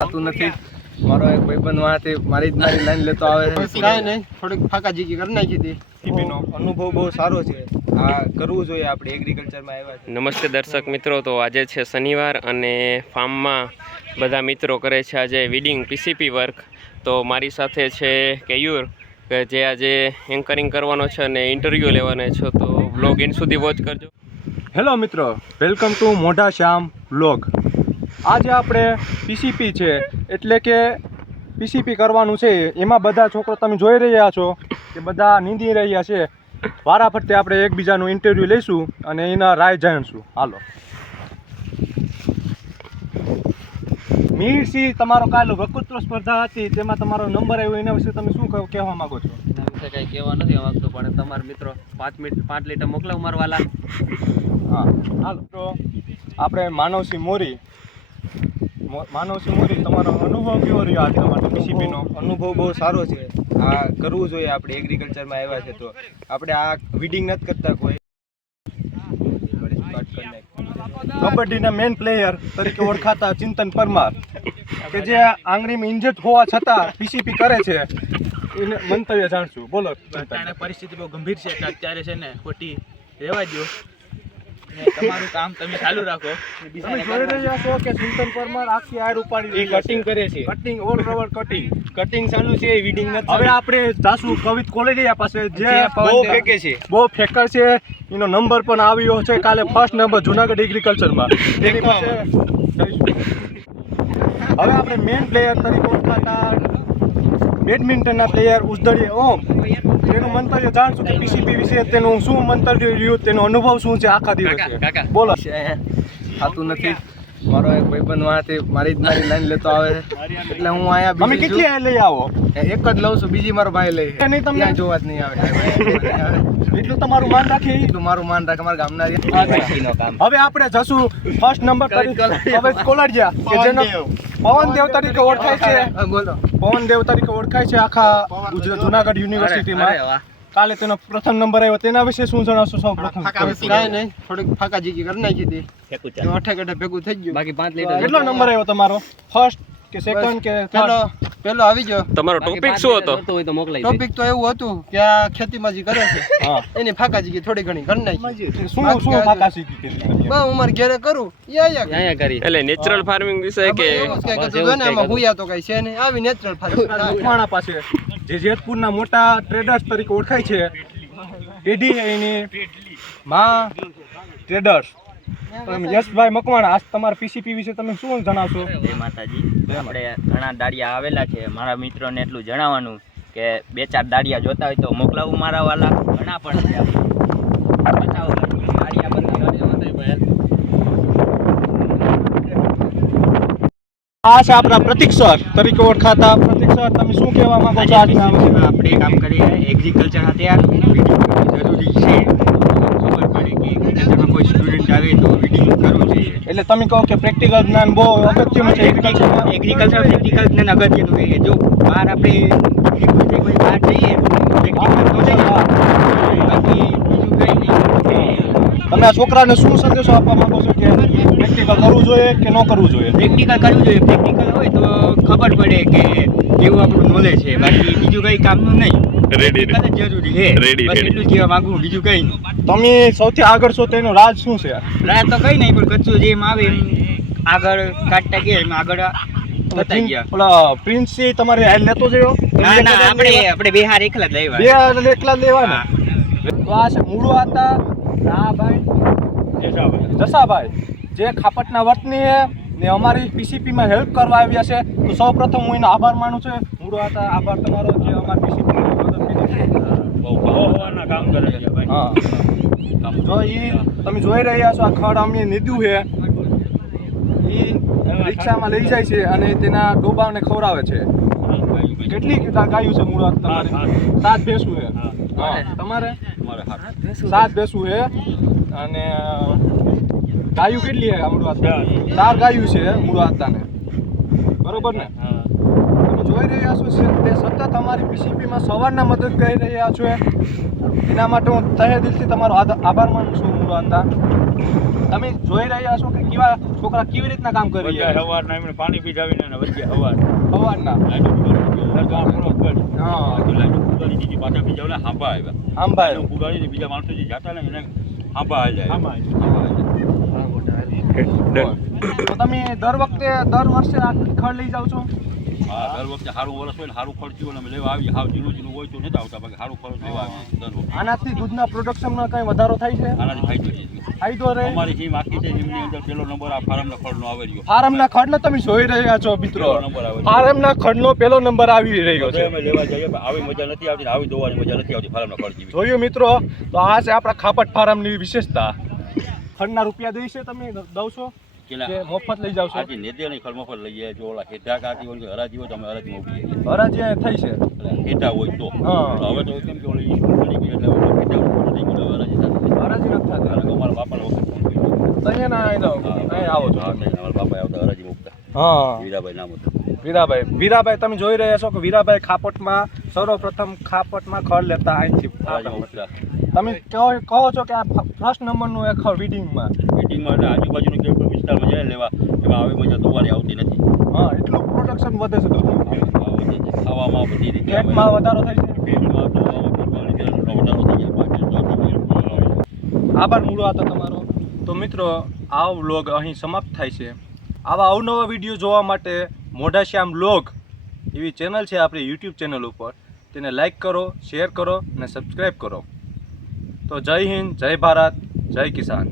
થતું નથી. મારો એક ભાઈબંધ વાંથી મારી લાઈન લેતો આવે છે. કાંઈ નહીં, થોડીક ફાકાજીકી કરી નાખી હતી. ટીપીનો અનુભવ બહુ સારો છે. આ કરવું જોઈએ આપણે એગ્રીકલ્ચરમાં આવ્યા છે. નમસ્તે દર્શક મિત્રો, તો આજે છે શનિવાર અને ફાર્મમાં બધા મિત્રો કરે છે આજે વીડિંગ પીસીપી વર્ક. તો મારી સાથે છે કેયુર કે જે આજે એન્કરિંગ કરવાનો છે અને ઇન્ટરવ્યૂ લેવાનો છે. તો બ્લોગ એન્ડ સુધી વોચ કરજો. હેલો મિત્રો, વેલકમ ટુ મોઢા શ્યામ વ્લોગ. આજે આપણે પીસીપી છે એટલે કે પીસીપી કરવાનું છે. એમાં બધા છોકરો તમે જોઈ રહ્યા છો કે બધા નીંદી રહ્યા છે. વારાફરતે આપણે એકબીજાનું ઇન્ટરવ્યૂ લઈશું અને એના રાય જાણીશું. હાલો મીરસિંહ, તમારો કાલે વક્તૃત્વ સ્પર્ધા હતી તેમાં તમારો નંબર આવ્યો, એના વિશે તમે શું કહેવા માંગો છો? કંઈ કહેવા નથી માંગતો, પણ તમારા મિત્રો 5 લીટર મોકલાવ મારવાલા. હા હાલો. તો આપણે માનવસિંહ મોરી, તમારો અનુભવ કેવો રહ્યો આજ તમારો પીસીપીનો? અનુભવ બહુ સારો છે. આ કરવું જોઈએ આપણે એગ્રીકલ્ચરમાં આવ્યા છે તો. આપણે આ વીડિંગ નથી કરતા કોઈ. કબડ્ડીના મેન પ્લેયર તરીકે ઓળખાતા ચિંતન પરમાર કે જે આંગળીમાં ઇન્જર્ડ હોવા છતાં પીસીપી કરે છે, એને મંતવ્ય જાણશું. બોલો. અત્યારે પરિસ્થિતિ બહુ ગંભીર છે એટલે અત્યારે છે ને ખોટી રહેવા દો ને તમારું કામ તમે ચાલુ રાખો. તમે જોઈ રહ્યા છો કે ચિંતન પરમાર આખી આડ ઉપાડી કટિંગ કરે છે. કટિંગ ઓલ ઓવર કટિંગ ચાલુ છે, વીડિંગ નથી. હવે આપણે જાસુ કવિત કોલેરિયા પાસે જે બહુ ફેંકે છે, બહુ ફેકર છે. એનો નંબર પણ આવ્યો છે કાલે, ફર્સ્ટ નંબર જુનાગઢ એગ્રીકલ્ચરમાં. તેની પાસે હવે આપણે મેઇન પ્લેયર તરીકે ઓળખાતા બેડમિન્ટનના પ્લેયર ઉસદડીએ ઓમ, તેનું મંતવ્ય જાણશું કે પીસીપી વિશે તેનું શું મંતવ્ય રહ્યું, તેનો અનુભવ શું છે આખા દિવસે. બોલો. થતું નથી. મારો એક ભાઈબંધ વાંથી મારી લાઈન લેતો આવે છે એટલે હું અહીંયા. તમે કેટલી લઈ આવો? એક જ લઉં છું, બીજી મારો ભાઈ લઈ નહીં. તમને જોવા જ નહીં આવે. એટલું તમારું માન રાખે, એટલું મારું માન રાખે મારા ગામના. હવે આપણે જશું ફર્સ્ટ નંબર તરીકે હવે કોલરિયા કે જેનો પવનદેવ તરીકે ઓળખાય છે. બોલો. પવનદેવ તરીકે ઓળખાય છે આખા જુનાગઢ યુનિવર્સિટીમાં. કાલે તેનો પ્રથમ નંબર આવ્યો, તેના વિશે શું જણાવશો? સૌ પ્રથમ કાંઈ નહીં, થોડીક ફાકાજીકી કરી નાખી હતી. અઠે ભેગું થઈ ગયું. બાકી 5 લીટર. કેટલો નંબર આવ્યો તમારો? ફર્સ્ટ કે સેકન્ડ કે પેલો આવી ગયો. તમારો ટોપિક શું હતો? ટોપિક તો એવું હતું કે આ ખેતીમાં જે કરે છે એની ફાકાજીકી થોડી ઘણી કરી નાખી. શું ફાકાશી કરી? બસ હું મારે ઘરે કરું અહીંયા કરી. એટલે નેચરલ ફાર્મિંગ વિશે કે એમાં હુયા તો કઈ છે નહીં, આવી નેચરલ ફાર્મિંગ. મકવાણા પાસે જે જેતપુરના મોટા ટ્રેડર્સ તરીકે ઓળખાય છે, પેઢી એની માં ટ્રેડર્સ, યશભાઈ મકવાણા. આજ તમારા પીસીપી વિશે તમે શું જણાવશો? જય માતાજી. આપણે ઘણા દાડિયા આવેલા છે. મારા મિત્રોને એટલું જણાવવાનું કે 2-4 દાડિયા જોતા હોય તો મોકલાવું મારા વાલા. ઘણા પણ છે. બતાવો દાડિયા આ છે આપણા પ્રતિક સર તરીકે ઓળખાતા. પ્રતિક સર, તમે શું કહેવા માંગો છો? આપણે કામ કરીએ એગ્રીકલ્ચર અત્યારે જરૂરી છે. ખબર પડે કે એગ્રીકલ્ચરમાં કોઈ સ્ટુડન્ટ આવે તો રીડિંગ કરવું જોઈએ. એટલે તમે કહો કે પ્રેક્ટિકલ જ્ઞાન બહુ અગત્યનું છે એગ્રીકલ્ચરમાં. એગ્રીકલ્ચર પ્રેક્ટિકલ જ્ઞાન અગત્યનું છે. જો બહાર આપણે કોઈ બહાર જઈએ પ્રેક્ટિકલ તો છે, બાકી બીજું કંઈ નહીં. તમે આ છોકરાને શું સંદેશો આપવા માંગો છો કે પ્રેક્ટિકલ કરવું જોઈએ કે ન કરવું જોઈએ? પ્રેક્ટિકલ કરવું જોઈએ. પ્રેક્ટિકલ હોય તો ખબર પડે કે એવું આપણું નોલેજ છે, બાકી બીજું કંઈ કામનું નહીં. પ્રેક્ટિકલ જ જરૂરી છે. બસ એટલું જ કહેવા માંગુ, બીજું કંઈ નહીં. તમે સૌથી આગળ છો તેનો રાજ શું છે? રાત તો કંઈ નહીં, પણ કચ્છું જેમ આવે એમ આગળ કાઢતા ગયા એમ આગળ બતાવી ગયા. ઓલા પ્રિન્સી તમારે હાલ લેતો જયો? ના આપણે બિહાર એકલા જ લાવ્યા. બે એકલા જ લેવાના. તો આ છે મૂળો હતા જસાભાઈ, જે ખાપટના વતની ને અમારી પીસીપીમાં હેલ્પ કરવા આવ્યા છે. તો સૌ પ્રથમ હું એનો આભાર માનું છું. મૂળો હતા, આભાર તમારો જે અમારી પીસીપીમાં મદદ કરી. કામ કરે છે. હા, જો એ તમે જોઈ રહ્યા છો આ ખડ અમે નીધ્યું છે, એ રિક્ષામાં લઈ જાય છે અને તેના ડોબાને ખવડાવે છે. કેટલી ગાયું છે મૂળો તમારે? 7 ભેંસું છે. તમારે 7 ભેંસું છે અને ગાયું કેટલી છે? મૂળો 4 ગાયું છે મૂળો આતાને. બરોબર ને? તમે જોઈ રહ્યા છો તે સતત અમારી પીસીપીમાં સવારના મદદ કરી રહ્યા છો. એના માટે હું તહે દિલથી તમારો આભાર માનું છું. મૂળો હતા. તમે જોઈ રહ્યા છો કે કેવા છોકરા કેવી રીતના કામ કરી રહ્યા છે. સવારના એમને પાણી પીધાવીને ને વચ્ચે સવાર સવારના પાછા બીજા ઓલા હાંભા આવ્યા આંબાય પુગાડીને બીજા માણસો જે જાતા ને એને હાંભા હાલ્યા તો તમે દર વર્ષે આ ખડ લઈ જાઓ છો. હા દર વખતે સારું વરસ હોય ને સારું ખર્ચ હોય ને અમે લેવા આવીએ. હાવ ઝીણું હોય તો નથી આવતા બાકી સારું ખર્ચ લેવા આવીએ દર વખતે. આનાથી દૂધના પ્રોડક્શનમાં કઈ વધારો થાય છે. આનાથી ફાયદો છે. ફાયદો રહે. અમારી ટીમ આખી છે એમની અંદર પહેલો નંબર આ ફાર્મના ખડનો આવે રહ્યો. ફાર્મના ખડનો તમે જોઈ રહ્યા છો મિત્રો. પહેલો નંબર આવે છે. ફાર્મના ખડનો પહેલો નંબર આવી રહ્યો છે. અમે લેવા જઈએ પણ આવી મજા નથી આવતી ને આવી દોવાની મજા નથી આવતી ફાર્મના ખડ જેવી. જોયું મિત્રો, તો આ છે આપણા ખાપટ ફાર્મની વિશેષતા. ખડના રૂપિયા દઈશે તમે દઉં છો કે મફત લઈ જાવ છો. આજે નેદે નહીં ખડ મફત લઈ જાય. જો ઓલા હેઠા કાઢી હોય કે હરાજી હોય તો અમે હરાજી મોકલી જઈએ. હરાજી થઈ છે. હેઠા હોય તો હા. હવે તો કેમ કે ઓલી સ્કૂલ બની ગઈ એટલે હવે હેઠા ઉપર થઈ ગયું હરાજી સાથે. હરાજી નથી થતી. કારણ કે અમારા બાપાનો વખત ફોન કર્યો. તો અહીંયા અહીં આવો છો. હા અમારા બાપા આવતા હરાજી મૂકતા. હા વીરાભાઈ નામ હતું. વીરાભાઈ તમે જોઈ રહ્યા છો કે વીરાભાઈ ખાપટમાં સર્વપ્રથમ ખાપટમાં ખડ લેતા અહીંથી હરાજી મૂકતા. તમે કહો છો કે આ ફર્સ્ટ નંબરનું એક વીડિંગમાં. મીટિંગમાં એટલે આજુબાજુનું જે કોઈ વિસ્તારમાં જાય લેવા એમાં આવી મજા દોવાની આવતી નથી. હા, એટલું પ્રોડક્શન વધે છે દૂધનું. આ વધે છે. ખાવામાં બધી રીતે ફેટમાં વધારો થાય છે. પેટમાં તો વધારો થઈ જાય. પાછળ આભાર મૂળો હતો તમારો. તો મિત્રો, આ વ્લોગ અહીં સમાપ્ત થાય છે. આવા અવનવા વિડીયો જોવા માટે મોઢાશ્યામ વ્લોગ એવી ચેનલ છે આપણી યુટ્યુબ ચેનલ ઉપર. તેને લાઈક કરો, શેર કરો અને સબસ્ક્રાઈબ કરો. તો જય હિન્દ, જય ભારત, જય કિસાન.